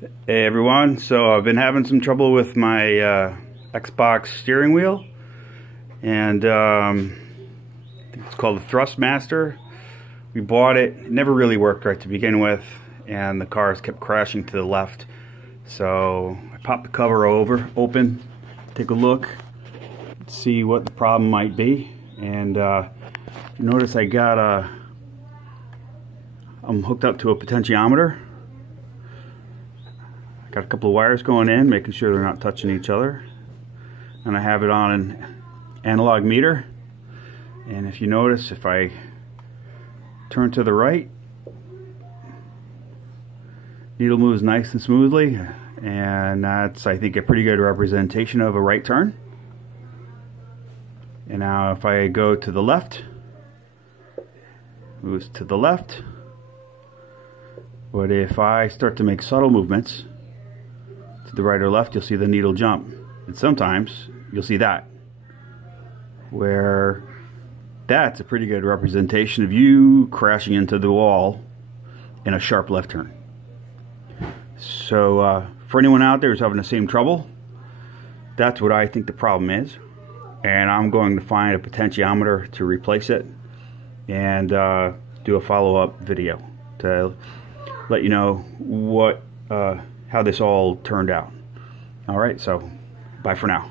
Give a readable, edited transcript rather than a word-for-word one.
Hey everyone, so I've been having some trouble with my Xbox steering wheel, and I think it's called the Thrustmaster. We bought it, it never really worked right to begin with, and the cars kept crashing to the left. So I popped the cover open, take a look, see what the problem might be, and notice I got I'm hooked up to a potentiometer. Got a couple of wires going in, making sure they're not touching each other, and I have it on an analog meter. And if you notice, if I turn to the right, needle moves nice and smoothly, and that's, I think, a pretty good representation of a right turn. And now if I go to the left, moves to the left. But if I start to make subtle movements to the right or left, you'll see the needle jump. And sometimes you'll see that, where that's a pretty good representation of you crashing into the wall in a sharp left turn. So for anyone out there who's having the same trouble, that's what I think the problem is, and I'm going to find a potentiometer to replace it and do a follow-up video to let you know what how this all turned out. Alright, so bye for now.